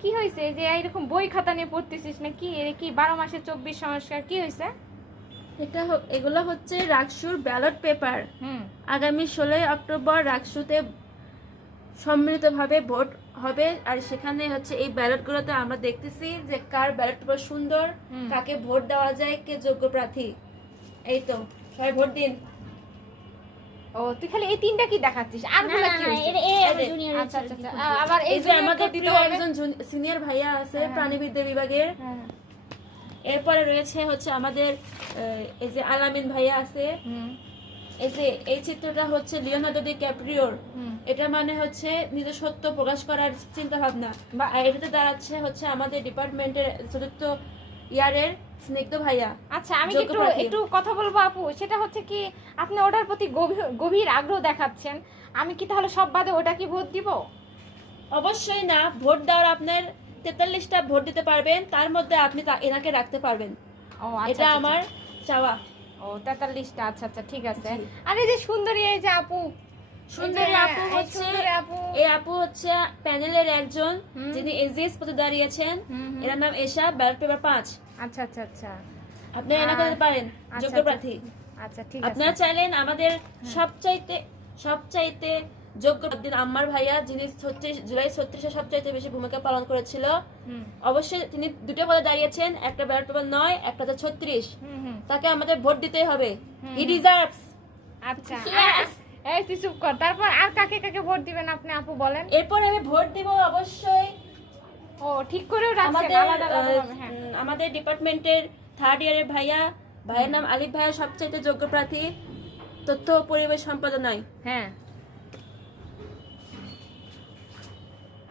কি হয়েছে যে এইরকম বই খাতা নিয়ে পড়তেছিস না? কি এর কি 12 মাসে 24 সংস্কার কি হয়েছে? এগুলো হচ্ছে রাকসুর ব্যালট পেপার। আগামী 16 অক্টোবর রাকসুতে সম্মিলিতভাবে ভোট হবে, আর সেখানে হচ্ছে এই ব্যালটগুলোতে আমরা দেখতেছি যে কার ব্যালট পেপার সুন্দর, কাকে ভোট দেওয়া যায়, কে যোগ্য প্রার্থী। এই তো সবাই ভোট দিন। ও তুই খালি এই তিনটা কি দেখাচ্ছিস? আর গুলা কি হইছে? আচ্ছা আচ্ছা আচ্ছা। আবার এই এই যে আমাদের প্রিয় একজন সিনিয়র ভাইয়া আছে প্রাণীবিদ্যা বিভাগের। এরপরে রয়েছে হচ্ছে আমাদের এই যে আলামিন ভাইয়া আছে। এই যে এই চিত্রটা হচ্ছে লিওনার্দো ডি ক্যাপ্রিওর। এটা মানে হচ্ছে নিজের সত্য প্রকাশ করার চিন্তা ভাবনা, বা এটাতে দাঁড়াচ্ছে হচ্ছে আমাদের ডিপার্টমেন্টের চতুর্থ ইয়ারের স্নিগ্ধ ভাইয়া। আচ্ছা আমি একটু কথা বলবো আপু, সেটা হচ্ছে কি আপনি ওটার প্রতি গভীর আগ্রহ দেখাচ্ছেন, আমি কি তাহলে সব বাদে ওটা কি ভোট দিব? অবশ্যই না। ভোট দেওয়ার আপনার 43টা ভোট দিতে পারবেন, তার মধ্যে আপনি এনাকে রাখতে পারবেন। ও আচ্ছা, এটা আমার চাওয়া। ও 43টা, আচ্ছা আচ্ছা ঠিক আছে। আর এই যে সুন্দরী এই যে আপু, সুন্দরী আপু হচ্ছে এই আপু হচ্ছে প্যানেলের একজন যিনি এসডিএস পদে দাঁড়িয়েছেন। এর নাম এশা, ব্যালট পেপার 5। আচ্ছা আচ্ছা আচ্ছা, আপনি এনাকে দিতে পারেন যোগ্য প্রার্থী। আচ্ছা ঠিক আছে। আপনারা চাইলেন আমাদের সবচাইতে যোগ্য দিন আম্মার ভাইয়া, যিনি জুলাই 36-এ সবচাইতে বেশি ভূমিকা পালন করেছিল। অবশ্যই তিনি দুটো পদে দাঁড়িয়েছেন, একটা ব্যালট পেপার 9, একটা 36। তাকে আমাদের ভোট দিতেই হবে। হি ডিজার্ভস। আচ্ছা এই তুই চুপ কর। তারপর আর কাকে কাকে ভোট দিবেন আপনি আপু বলেন? এরপর আমি ভোট দিব অবশ্যই ও ঠিক করেও রাখছেন আলাদা আলাদা। হ্যাঁ আমাদের ডিপার্টমেন্টের 3rd ইয়ারের ভাইয়ের নাম আলিফ ভাইয়া, সবচাইতে যোগ্য প্রার্থী তথ্য ও পরিবেশ সম্পাদনায়। হ্যাঁ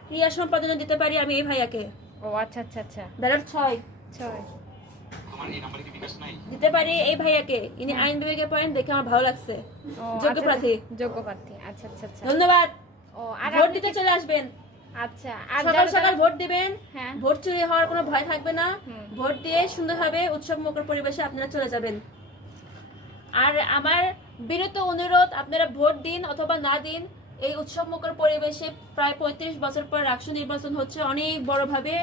ক্রিয়া সম্পাদনা দিতে পারি আমি এই ভাইয়াকে। ও আচ্ছা আচ্ছা আচ্ছা, ব্যালট 6 দিতে পারি এই ভাইয়াকে। ইনি আইন বিভাগে পড়েন, দেখে আমার ভালো লাগছে। যোগ্য প্রার্থী। আচ্ছা আচ্ছা আচ্ছা, ধন্যবাদ। ও আর ভোট দিতে চলে আসবেন। আচ্ছা আর সকাল সকাল ভোট দিবেন। হ্যাঁ ভোট চুরি হওয়ার কোনো ভয় থাকবে না। ভোট দিয়ে সুন্দরভাবে উৎসব মুখর পরিবেশে আপনারা চলে যাবেন। আর আমার বিরত অনুরোধ, আপনারা ভোট দিন অথবা না দিন, এই উৎসব মুখর পরিবেশে প্রায় 35 বছর পর রাষ্ট্র নির্বাচন হচ্ছে অনেক বড়ভাবে।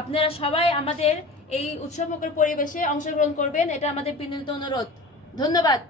আপনারা সবাই আমাদের এই উৎসব মুখর পরিবেশে অংশগ্রহণ করবেন, এটা আমাদের বিনীত অনুরোধ। ধন্যবাদ।